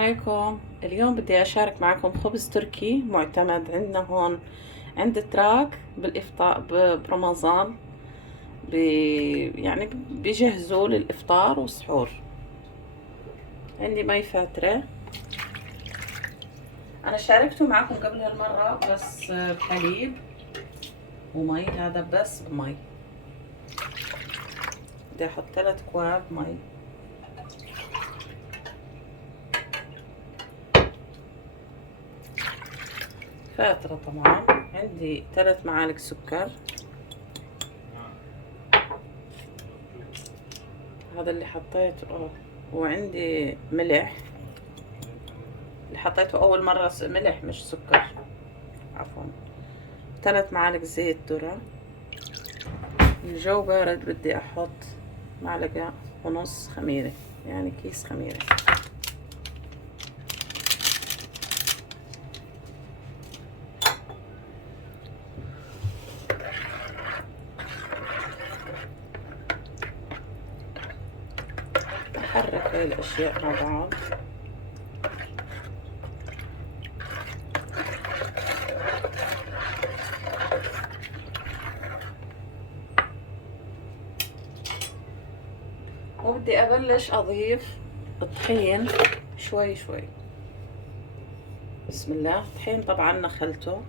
عليكم. اليوم بدي أشارك معكم خبز تركي معتمد عندنا هون عند تراك بالإفطار برمضان. يعني بيجهزوه للإفطار والسحور. عندي مي فاترة. أنا شاركته معكم قبل هالمرة بس بحليب ومي، هذا بس بمي. بدي أحط 3 أكواب مي. فاترة طبعا. عندي 3 معالق سكر، هذا اللي حطيته. وعندي ملح اللي حطيته أول مرة، ملح مش سكر، عفوا. 3 معالق زيت ذرة. الجو بارد، بدي أحط 1.5 خميرة، يعني كيس خميرة. أحرك هاي الأشياء مع بعض. وبدي أبلش أضيف الطحين شوي شوي. بسم الله. الطحين طبعا نخلته.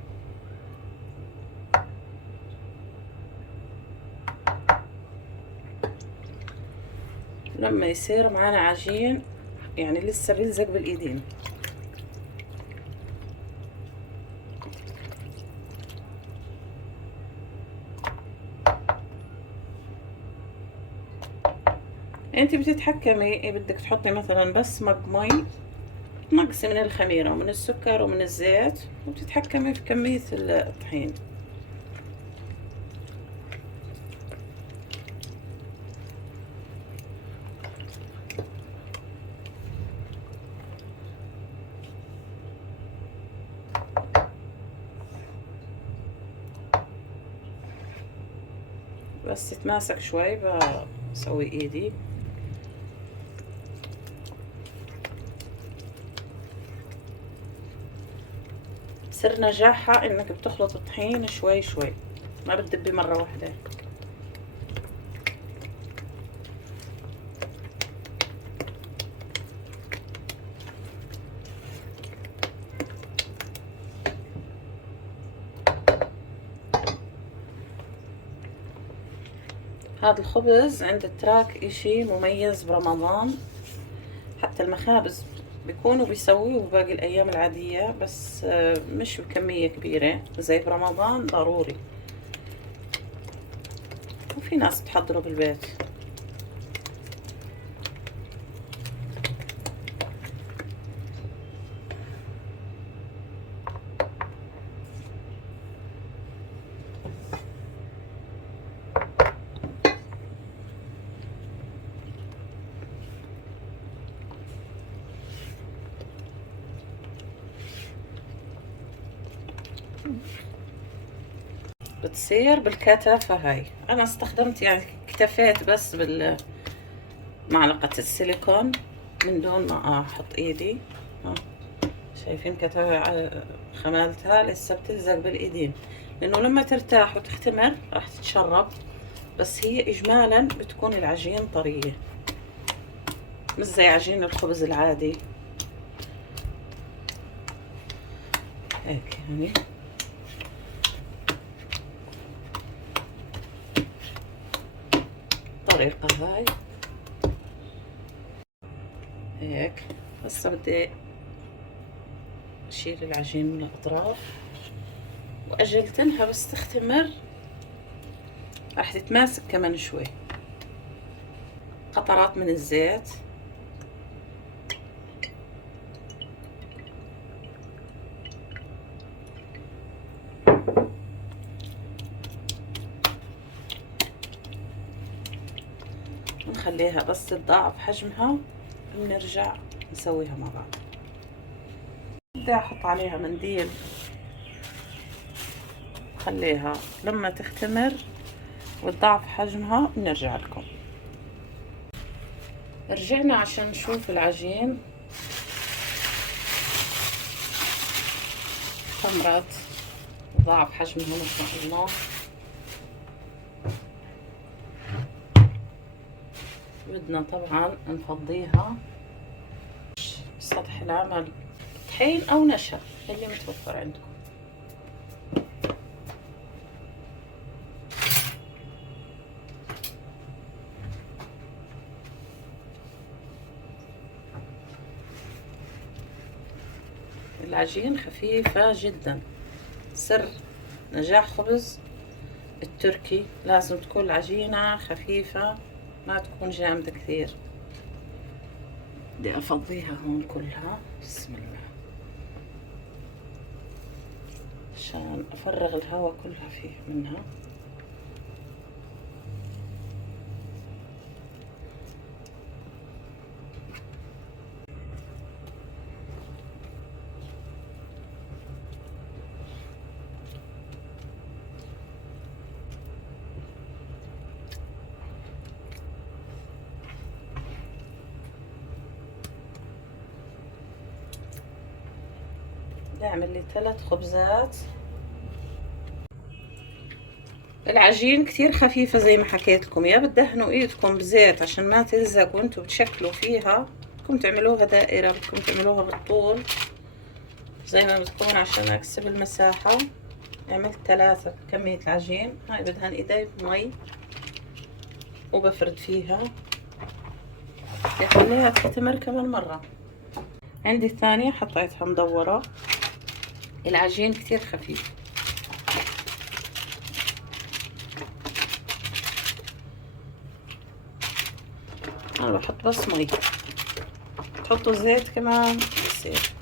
لما يصير معانا عجين، يعني لسه بيلزق بالإيدين. انتي بتتحكمي، بدك تحطي مثلا بس مج مي، تنقصي من الخميرة ومن السكر ومن الزيت، وبتتحكمي في كمية الطحين. بس تتماسك شوي بسوي ايدي. سر نجاحها انك بتخلط الطحين شوي شوي، ما بتدبي مرة واحدة. هذا الخبز عند التراك اشي مميز برمضان. حتى المخابز بيكونوا بيسووه باقي الايام العادية، بس مش بكمية كبيرة زي برمضان، ضروري. وفي ناس بتحضره بالبيت. بتصير بالكتافة. هاي انا استخدمت، يعني اكتفيت بس بالمعلقة السيليكون من دون ما احط ايدي. شايفين كتافة خمالتها لسه بتلزق بالايدين، لانه لما ترتاح وتختمر راح تتشرب. بس هي اجمالا بتكون العجين طرية، مش زي عجين الخبز العادي. هيك يعني. الطريقة هاي هيك. هسه بدي اشيل العجين من الاطراف واجلتنها بس تختمر، راح تتماسك كمان شوي. قطرات من الزيت. ونخليها بس تضاعف حجمها، بنرجع نسويها مع بعض. بدي احط عليها منديل، خليها لما تختمر وتضاعف حجمها بنرجع لكم. رجعنا عشان نشوف العجين. خمرت، ضاعف حجمها ما شاء الله. بدنا طبعا نفضيها سطح العمل طحين او نشا اللي متوفر عندكم. العجين خفيفة جدا. سر نجاح خبز التركي لازم تكون العجينة خفيفة، ما تكون جامدة كثير. بدي افضيها هون كلها، بسم الله، عشان افرغ الهواء كلها فيه منها. بدي اعمل لي 3 خبزات. العجين كتير خفيفة زي ما حكيت لكم، يا بتدهنوا ايدكم بزيت عشان ما تلزق وانتوا بتشكلوا فيها، بدكم تعملوها دائرة، بدكم تعملوها بالطول زي ما بتكون عشان اكسب المساحة. عملت 3 كمية العجين. هاي بدهن ايدي بمي وبفرد فيها بخليها تختمر كمان مرة. عندي الثانية حطيتها مدورة. العجين كتير خفيف. انا بحط بس مي، تحطوا زيت كمان بصير.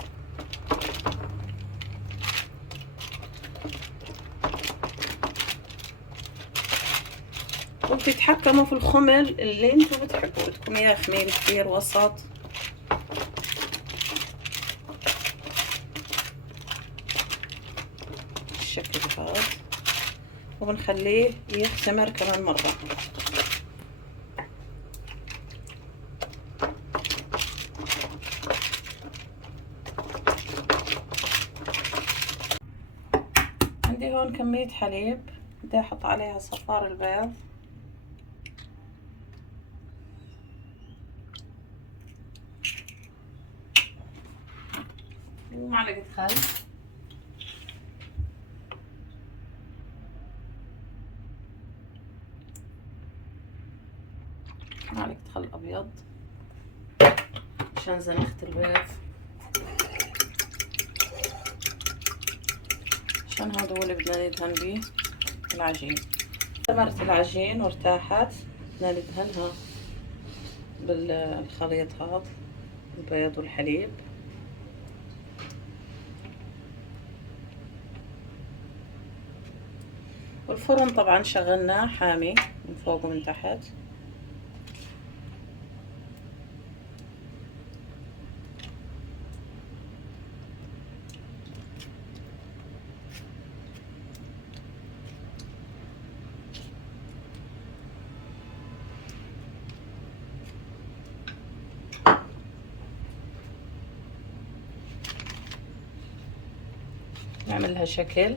وبتتحكموا في الخمل اللي انتوا بتحبوا، بدكم اياه خميل كتير وسط. بالشكل هذا، وبنخليه يختمر كمان مرة. عندي هون كمية حليب، بدي احط عليها صفار البيض ومعلقة خل. معلقة خل ابيض عشان زنخت البيض، عشان هذا هو اللي بدنا ندهن بيه العجين. ثمرت العجين وارتاحت، بدنا ندهنها بالخليط هذا البيض والحليب. والفرن طبعا شغلناه حامي من فوق ومن تحت. نعمل لها شكل،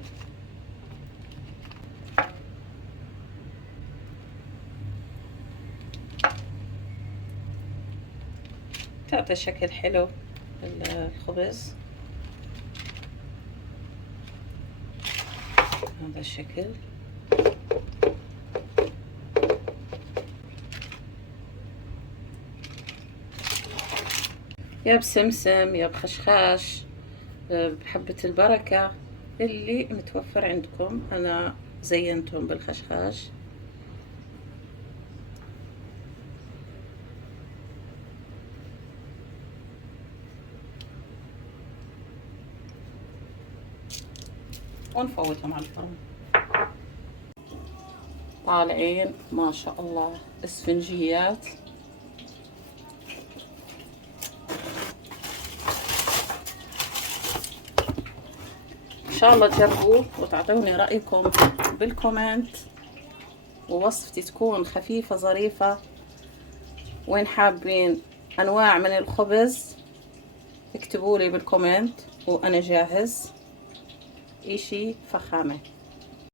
تعطي شكل حلو الخبز. هذا الشكل. يا بسمسم يا بخشخاش بحبة البركة اللي متوفر عندكم. أنا زينتهم بالخشخاش. ونفوتهم على الفرن. طالعين ما شاء الله اسفنجيات. ان شاء الله تجربوه وتعطوني رأيكم بالكومنت، ووصفتي تكون خفيفة ظريفة. وين حابين انواع من الخبز اكتبوا لي بالكومنت وانا جاهز. اشي فخامة.